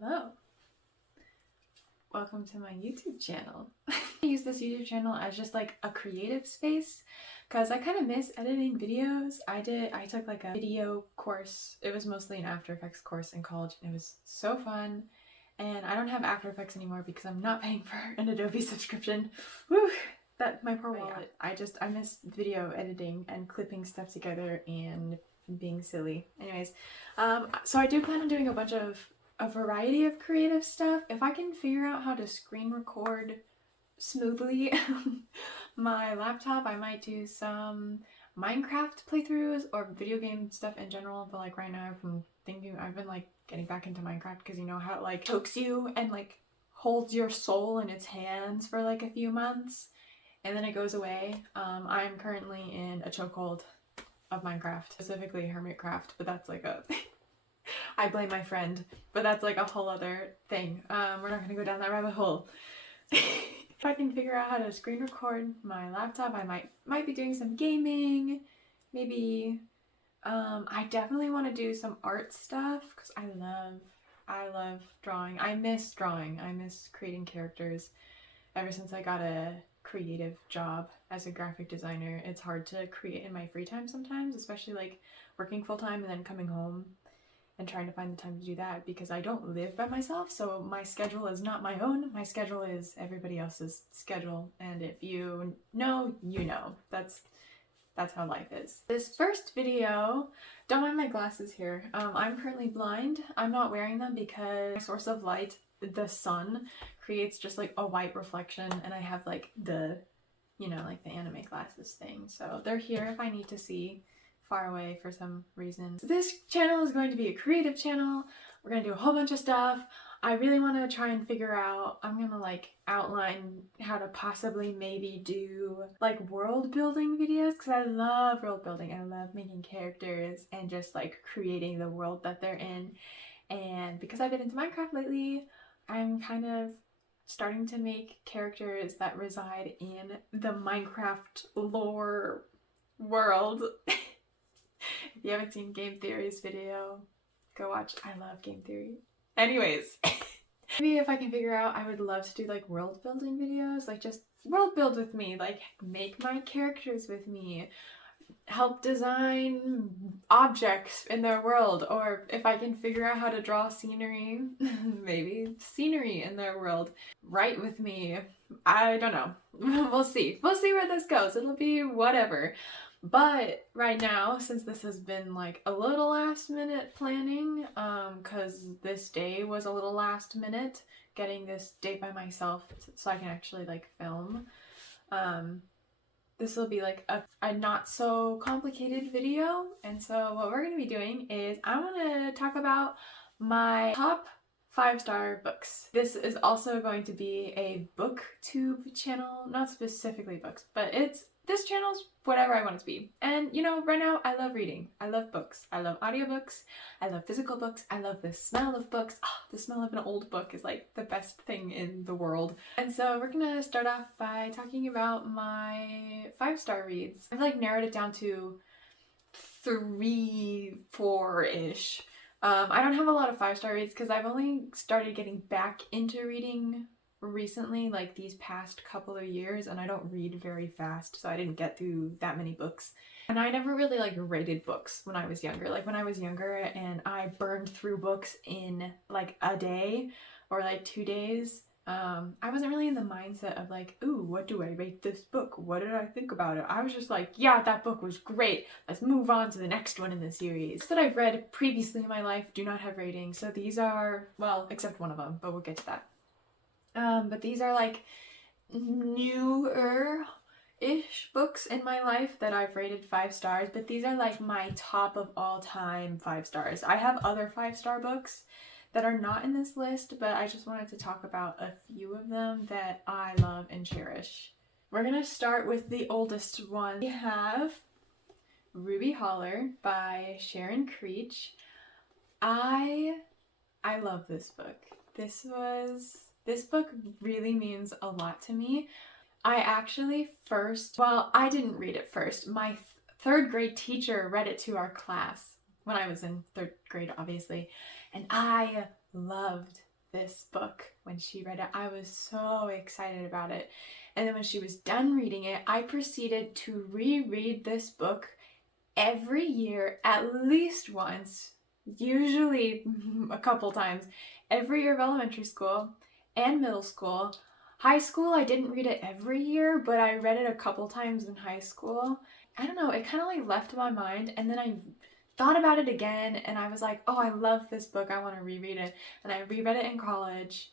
Hello. Welcome to my YouTube channel. I use this YouTube channel as just like a creative space because I kind of miss editing videos. I took like a video course. It was mostly an After Effects course in college and it was so fun. And I don't have After Effects anymore because I'm not paying for an Adobe subscription. Woo! That my poor wallet. I miss video editing and clipping stuff together and being silly. Anyways, so I do plan on doing a variety of creative stuff. If I can figure out how to screen record smoothly my laptop, I might do some Minecraft playthroughs or video game stuff in general. But like right now I've been like getting back into Minecraft because you know how it like chokes you and like holds your soul in its hands for like a few months and then it goes away. I'm currently in a chokehold of Minecraft, specifically Hermitcraft, but that's like a I blame my friend, but that's like a whole other thing. We're not gonna go down that rabbit hole. If I can figure out how to screen record my laptop, I might be doing some gaming, maybe. I definitely want to do some art stuff because I love drawing. I miss drawing. I miss creating characters. Ever since I got a creative job as a graphic designer, it's hard to create in my free time sometimes, especially like working full-time and then coming home and trying to find the time to do that because I don't live by myself, so my schedule is not my own. My schedule is everybody else's schedule, and if you know, you know. That's how life is. This first video, don't mind my glasses here. I'm currently blind. I'm not wearing them because my source of light, the sun, creates just like a white reflection, and I have like the, you know, like the anime glasses thing. So they're here if I need to see far away for some reason. So this channel is going to be a creative channel. We're gonna do a whole bunch of stuff. I really want to try and figure out, I'm gonna like outline how to possibly maybe do like world building videos because I love world building. I love making characters and just like creating the world that they're in. And because I've been into Minecraft lately, I'm kind of starting to make characters that reside in the Minecraft lore world. If you haven't seen Game Theory's video, go watch. I love Game Theory. Anyways, maybe if I can figure out, I would love to do like world building videos, like just world build with me, like make my characters with me, help design objects in their world, or if I can figure out how to draw scenery, maybe scenery in their world, write with me. I don't know. We'll see. We'll see where this goes. It'll be whatever. But right now, since this has been like a little last minute planning, because this day was a little last minute, getting this date by myself so I can actually like film, this will be like a not so complicated video. And so what we're going to be doing is I want to talk about my top 5-star books. This is also going to be a booktube channel, not specifically books, but this channel's whatever I want it to be. And you know, right now I love reading. I love books. I love audiobooks. I love physical books. I love the smell of books. Oh, the smell of an old book is like the best thing in the world. And so we're gonna start off by talking about my 5-star reads. I've like narrowed it down to 3, 4-ish. I don't have a lot of 5-star reads because I've only started getting back into reading recently, like these past couple of years, and I don't read very fast, so I didn't get through that many books. And I never really like rated books when I was younger. Like when I was younger and I burned through books in like a day or like 2 days, I wasn't really in the mindset of like, ooh, what do I rate this book? What did I think about it? I was just like, yeah, that book was great. Let's move on to the next one in the series. Books that I've read previously in my life do not have ratings, so these are, well, except one of them, but we'll get to that. But these are like newer-ish books in my life that I've rated 5 stars, but these are like my top of all time 5 stars. I have other 5-star books that are not in this list, but I just wanted to talk about a few of them that I love and cherish. We're gonna start with the oldest one. We have Ruby Holler by Sharon Creech. I love this book. This book really means a lot to me. I actually I didn't read it first. My 3rd grade teacher read it to our class when I was in 3rd grade, obviously, and I loved this book when she read it. I was so excited about it. And then when she was done reading it, I proceeded to reread this book every year at least once, usually a couple times, every year of elementary school and middle school. High school, I didn't read it every year, but I read it a couple times in high school. I don't know, it kind of like left my mind, and then I thought about it again, and I was like, oh, I love this book, I want to reread it. And I reread it in college,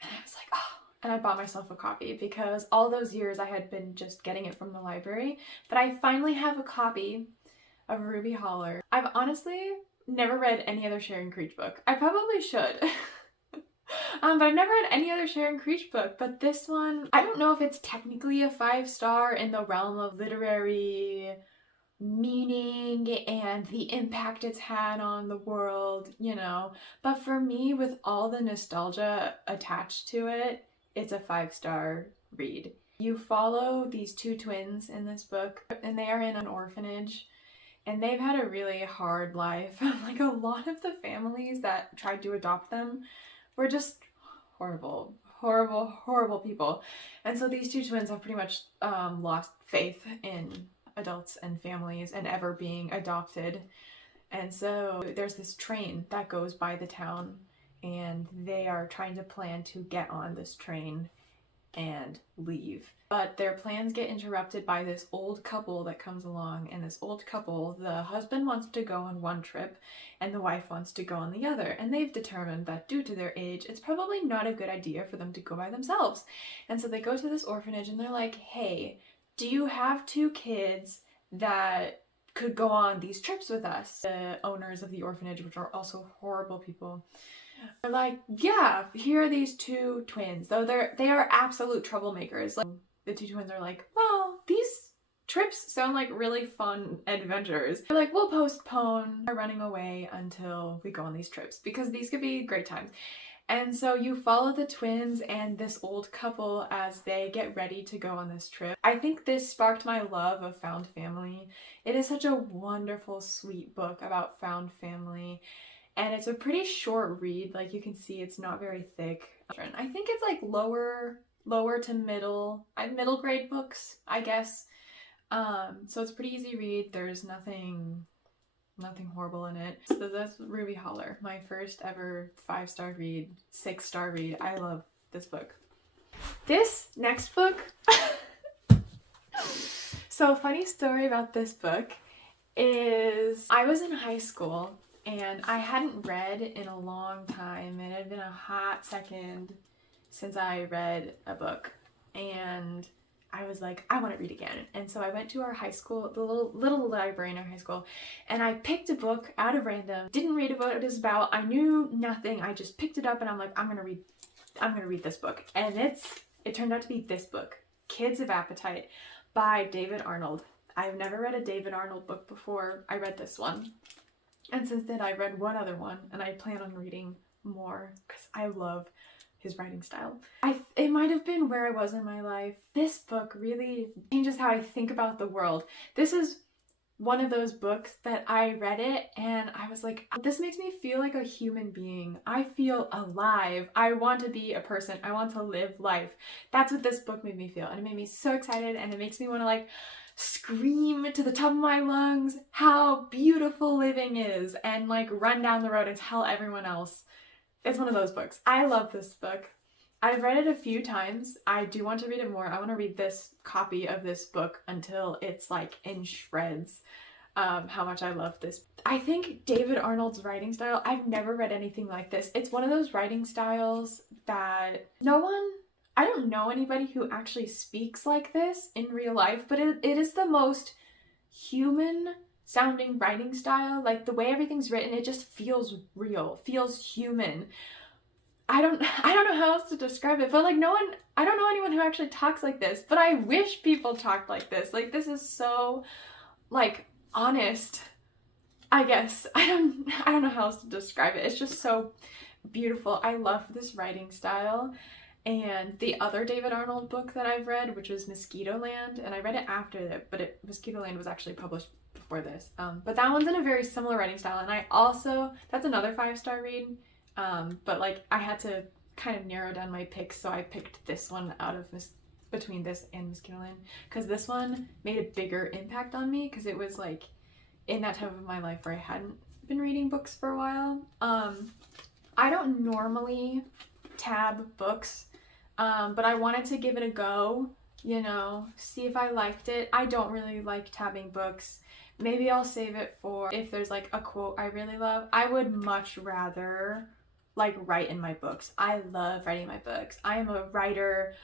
and I was like, oh, and I bought myself a copy because all those years I had been just getting it from the library. But I finally have a copy of Ruby Holler. I've honestly never read any other Sharon Creech book. I probably should. But I've never read any other Sharon Creech book, but this one, I don't know if it's technically a 5-star in the realm of literary meaning and the impact it's had on the world, you know, but for me, with all the nostalgia attached to it, it's a 5-star read. You follow these two twins in this book, and they are in an orphanage, and they've had a really hard life. Like, a lot of the families that tried to adopt them were just horrible, horrible, horrible people. And so these two twins have pretty much lost faith in adults and families and ever being adopted. And so there's this train that goes by the town, and they are trying to plan to get on this train and leave. But their plans get interrupted by this old couple that comes along, and this old couple, the husband wants to go on one trip and the wife wants to go on the other, and they've determined that due to their age, it's probably not a good idea for them to go by themselves. And so they go to this orphanage and they're like, hey, do you have 2 kids that could go on these trips with us? The owners of the orphanage, which are also horrible people, they're like, yeah, here are these 2 twins, though they are absolute troublemakers. Like, the 2 twins are like, well, these trips sound like really fun adventures. They're like, we'll postpone our running away until we go on these trips because these could be great times. And so you follow the twins and this old couple as they get ready to go on this trip. I think this sparked my love of found family. It is such a wonderful, sweet book about found family. And it's a pretty short read. Like, you can see it's not very thick. I think it's like lower to middle grade books, I guess. So it's pretty easy read. There's nothing horrible in it. So that's Ruby Holler, my first ever 5-star read, 6-star read. I love this book. This next book, so funny story about this book is I was in high school and I hadn't read in a long time. It had been a hot second since I read a book, and I was like, I want to read again. And so I went to our high school, the little library in our high school, and I picked a book out of random, didn't read what it was about. I knew nothing. I just picked it up and I'm like, I'm going to read this book. And it turned out to be this book, Kids of Appetite by David Arnold. I've never read a David Arnold book before. I read this one. And since then I read one other one, and I plan on reading more because I love his writing style. It might have been where I was in my life. This book really changes how I think about the world. This is one of those books that I read it and I was like, this makes me feel like a human being. I feel alive. I want to be a person. I want to live life. That's what this book made me feel, and it made me so excited, and it makes me want to like scream to the top of my lungs how beautiful living is and like run down the road and tell everyone else. It's one of those books. I love this book. I've read it a few times. I do want to read it more. I want to read this copy of this book until it's like in shreds. How much I love this. I think David Arnold's writing style, I've never read anything like this. It's one of those writing styles that I don't know anybody who actually speaks like this in real life, but it is the most human sounding writing style. Like, the way everything's written, it just feels real, feels human. I don't know how else to describe it, but like I don't know anyone who actually talks like this, but I wish people talked like this. Like, this is so like honest, I guess. I don't know how else to describe it. It's just so beautiful. I love this writing style. And the other David Arnold book that I've read, which was Mosquitoland, and I read it after that, but Mosquitoland was actually published before this. But that one's in a very similar writing style, and that's another 5-star read. But like I had to kind of narrow down my picks, so I picked this one out of between this and Miss Kinderland, because this one made a bigger impact on me because it was like in that time of my life where I hadn't been reading books for a while. I don't normally tab books, but I wanted to give it a go, you know, see if I liked it. I don't really like tabbing books. Maybe I'll save it for if there's like a quote I really love. I would much rather like write in my books. I love writing my books. I am a writer,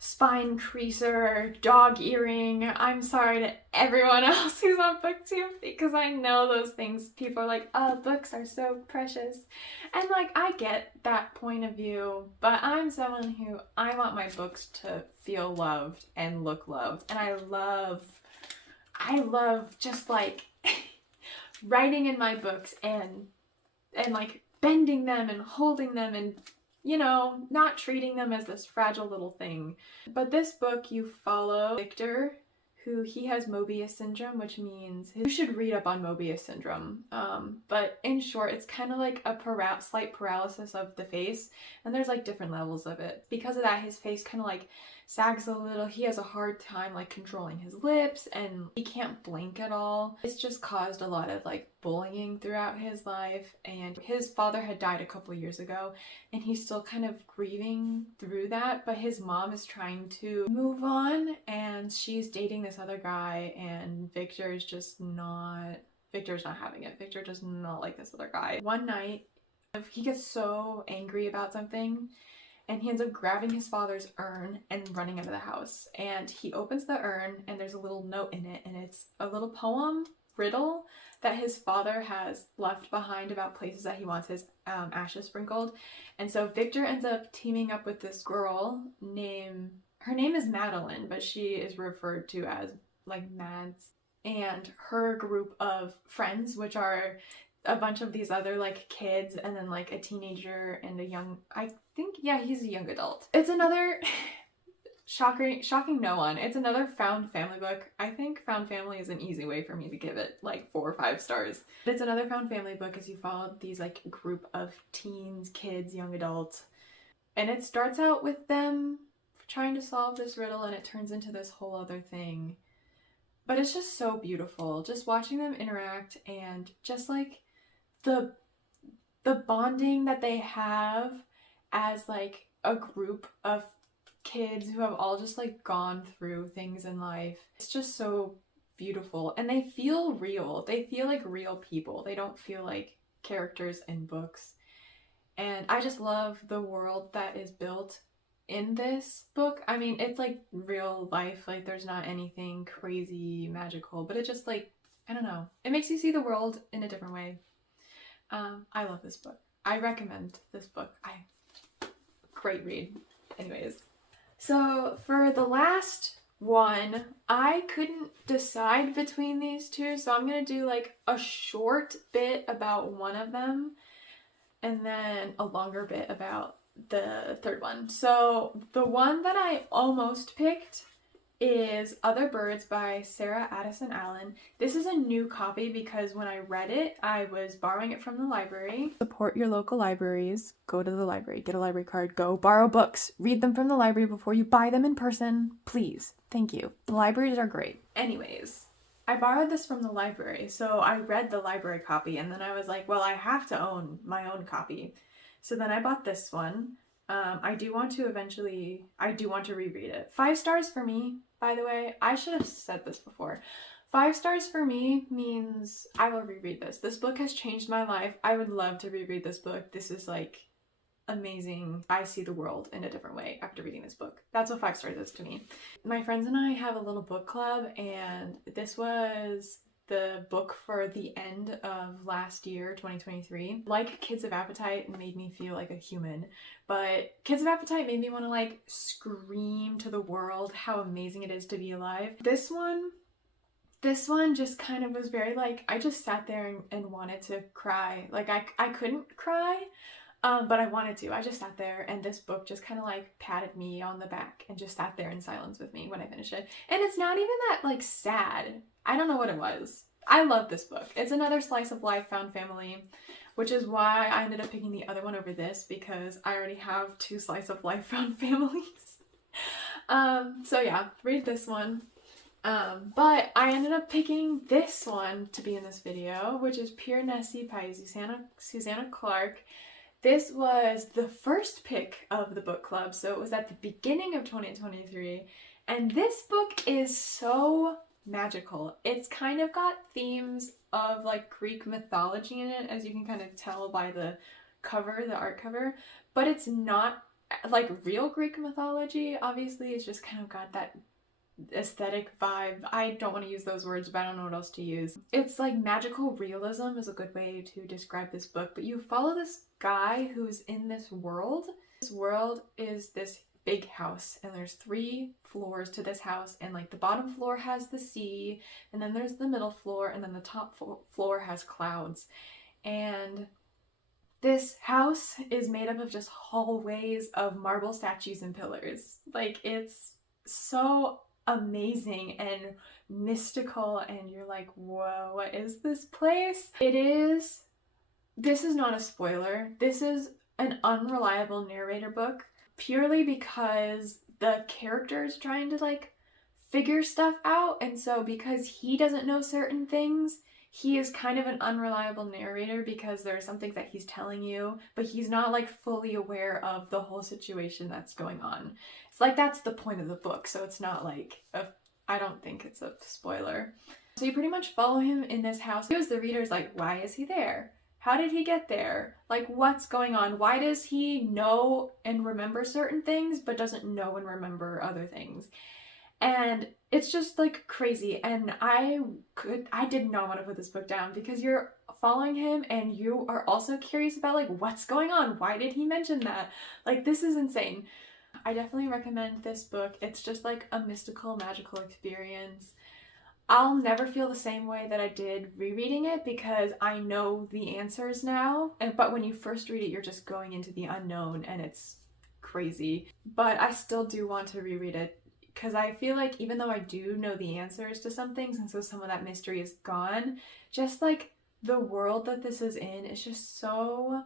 spine creaser, dog earring. I'm sorry to everyone else who's on booktube, because I know those things. People are like, oh, books are so precious. And like, I get that point of view, but I'm someone who, I want my books to feel loved and look loved. And I love just like writing in my books and like bending them and holding them and, you know, not treating them as this fragile little thing. But this book, you follow Victor, who he has Mobius syndrome, which means you should read up on Mobius syndrome. But in short, it's kind of like a slight paralysis of the face, and there's like different levels of it. Because of that, his face kind of like sags a little. He has a hard time like controlling his lips, and he can't blink at all. It's just caused a lot of like bullying throughout his life, and his father had died a couple years ago, and he's still kind of grieving through that. But his mom is trying to move on, and she's dating this other guy, and Victor's not having it. Victor does not like this other guy. One night, he gets so angry about something, and he ends up grabbing his father's urn and running out of the house. And he opens the urn, and there's a little note in it, and it's a little poem riddle that his father has left behind about places that he wants his ashes sprinkled. And so Victor ends up teaming up with this girl her name is Madeline, but she is referred to as like Mads, and her group of friends, which are a bunch of these other like kids, and then like a teenager and he's a young adult. It's another shocking no one. It's another found family book. I think found family is an easy way for me to give it like 4 or 5 stars. It's another found family book as you follow these like group of teens, kids, young adults. And it starts out with them trying to solve this riddle, and it turns into this whole other thing. But it's just so beautiful. Just watching them interact, and just like the bonding that they have as like a group of kids who have all just like gone through things in life. It's just so beautiful, and they feel real. They feel like real people. They don't feel like characters in books. And I just love the world that is built in this book. I mean, it's like real life. Like there's not anything crazy magical, but it just like, I don't know, it makes you see the world in a different way. I love this book. I recommend this book. Great read. Anyways, so for the last one, I couldn't decide between these two, so I'm gonna do like a short bit about one of them and then a longer bit about the third one. So the one that I almost picked is Other Birds by Sarah Addison Allen. This is a new copy because when I read it, I was borrowing it from the library. Support your local libraries. Go to the library, get a library card, go borrow books. Read them from the library before you buy them in person, please. Thank you. The libraries are great. Anyways, I borrowed this from the library, so I read the library copy, and then I was like, well, I have to own my own copy. So then I bought this one. I do want to reread it. 5 stars for me, by the way. I should have said this before. 5 stars for me means I will reread this. This book has changed my life. I would love to reread this book. This is like amazing. I see the world in a different way after reading this book. That's what 5 stars is to me. My friends and I have a little book club, and this was the book for the end of last year, 2023. Like Kids of Appetite made me feel like a human, but Kids of Appetite made me want to like scream to the world how amazing it is to be alive. This one just kind of was very like, I just sat there and wanted to cry. Like I couldn't cry, but I wanted to. I just sat there, and this book just kind of like patted me on the back and just sat there in silence with me when I finished it. And it's not even that like sad. I don't know what it was. I love this book. It's another slice of life found family which is why I ended up picking the other one over this, because I already have 2 slice of life found families. So yeah, read this one. But I ended up picking this one to be in this video, which is Pure Nessie by Susanna Clarke. This was the first pick of the book club, so it was at the beginning of 2023, and this book is so magical. It's kind of got themes of like Greek mythology in it, as you can kind of tell by the cover, the art cover, but it's not like real Greek mythology. Obviously, it's just kind of got that aesthetic vibe. I don't want to use those words, but I don't know what else to use. It's like magical realism is a good way to describe this book, but you follow this guy who's in this world. This world is this big house, and there's 3 floors to this house, and like the bottom floor has the sea, and then there's the middle floor, and then the top floor has clouds. And this house is made up of just hallways of marble statues and pillars. Like, it's so amazing and mystical, and you're like, whoa, what is this place? This is not a spoiler. This is an unreliable narrator book, purely because the character is trying to like figure stuff out, and so because he doesn't know certain things, he is kind of an unreliable narrator, because there are some things that he's telling you, but he's not like fully aware of the whole situation that's going on. It's like, that's the point of the book, so it's not like I don't think it's a spoiler. So you pretty much follow him in this house. You as the reader is like, why is he there? How did he get there? Like, what's going on? Why does he know and remember certain things but doesn't know and remember other things? And it's just like crazy, and I did not want to put this book down, because you're following him and you are also curious about like what's going on, why did he mention that, like this is insane. I definitely recommend this book. It's just like a mystical, magical experience. I'll never feel the same way that I did rereading it, because I know the answers now, but when you first read it, you're just going into the unknown, and it's crazy. But I still do want to reread it, because I feel like even though I do know the answers to some things, and so some of that mystery is gone, just like the world that this is in is just so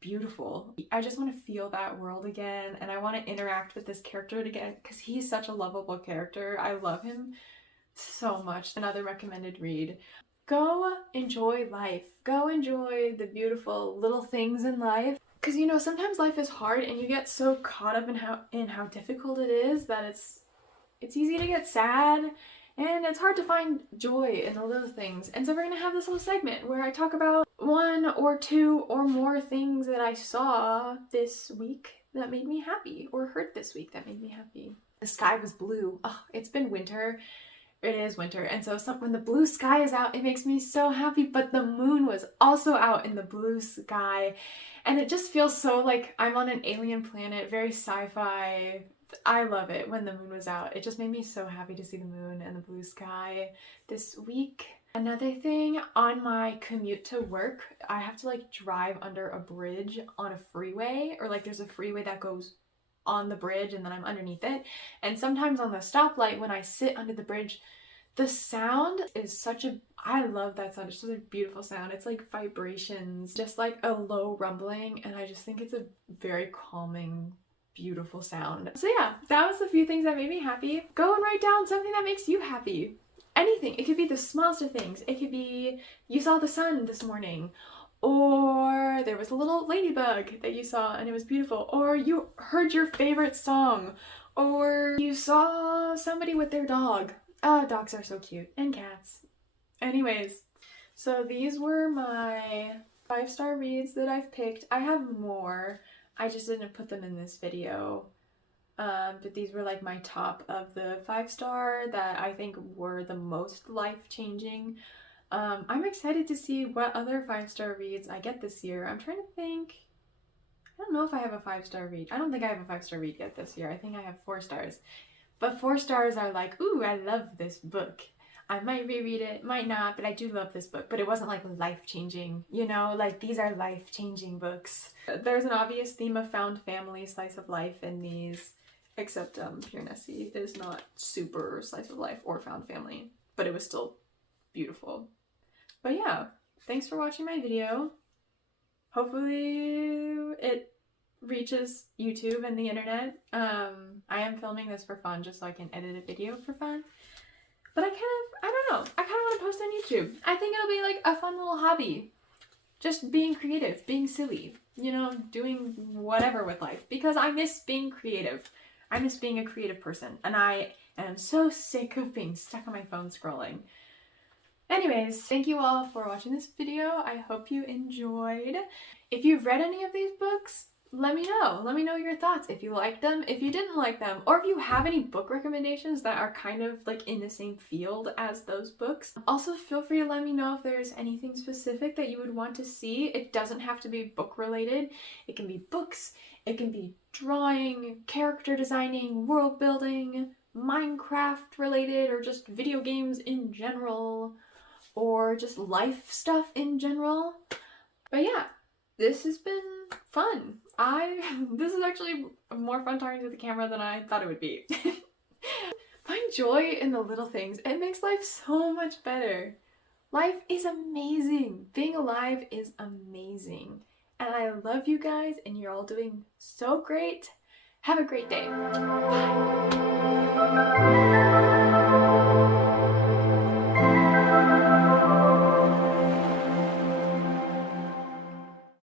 beautiful. I just want to feel that world again, and I want to interact with this character again, because he's such a lovable character. I love him so much. Another recommended read. Go enjoy life. Go enjoy the beautiful little things in life. Because, you know, sometimes life is hard, and you get so caught up in how difficult it is that it's easy to get sad, and it's hard to find joy in the little things. And so we're gonna have this little segment where I talk about 1 or 2 or more things that I saw this week that made me happy, or heard this week that made me happy. The sky was blue. Oh, it's been winter. It is winter, and so when the blue sky is out, it makes me so happy, but the moon was also out in the blue sky, and it just feels so like I'm on an alien planet, very sci-fi. I love it when the moon was out. It just made me so happy to see the moon and the blue sky this week. Another thing, on my commute to work, I have to like drive under a bridge on a freeway, or like there's a freeway that goes on the bridge and then I'm underneath it. And sometimes on the stoplight, when I sit under the bridge, the sound is I love that sound. It's such a beautiful sound. It's like vibrations, just like a low rumbling, and I just think it's a very calming, beautiful sound. So yeah, that was a few things that made me happy. Go and write down something that makes you happy. Anything. It could be the smallest of things. It could be you saw the sun this morning, or there was a little ladybug that you saw and it was beautiful, or you heard your favorite song, or you saw somebody with their dog. Dogs are so cute, and cats. Anyways, so these were my 5-star reads that I've picked. I have more, I just didn't put them in this video. But these were like my top of the 5-star that I think were the most life-changing. I'm excited to see what other 5-star reads I get this year. I'm trying to think. I don't know if I have a 5-star read. I don't think I have a 5-star read yet this year. I think I have 4 stars. But 4 stars are like, ooh, I love this book. I might reread it, might not, but I do love this book. But it wasn't like life-changing, you know? Like, these are life-changing books. There's an obvious theme of found family, slice of life in these, except Pure Nessie is not super slice of life or found family, but it was still beautiful. But yeah, thanks for watching my video. Hopefully it reaches YouTube and the internet. I am filming this for fun just so I can edit a video for fun. But I don't know, I kind of want to post on YouTube. I think it'll be like a fun little hobby. Just being creative, being silly, you know, doing whatever with life. Because I miss being creative. I miss being a creative person. And I am so sick of being stuck on my phone scrolling. Anyways, thank you all for watching this video. I hope you enjoyed. If you've read any of these books, let me know. Let me know your thoughts. If you liked them, if you didn't like them, or if you have any book recommendations that are kind of like in the same field as those books. Also, feel free to let me know if there's anything specific that you would want to see. It doesn't have to be book related. It can be books, it can be drawing, character designing, world building, Minecraft related, or just video games in general, or just life stuff in general. But yeah, this has been fun. This is actually more fun talking to the camera than I thought it would be. Find joy in the little things. It makes life so much better. Life is amazing. Being alive is amazing. And I love you guys, and you're all doing so great. Have a great day. Bye.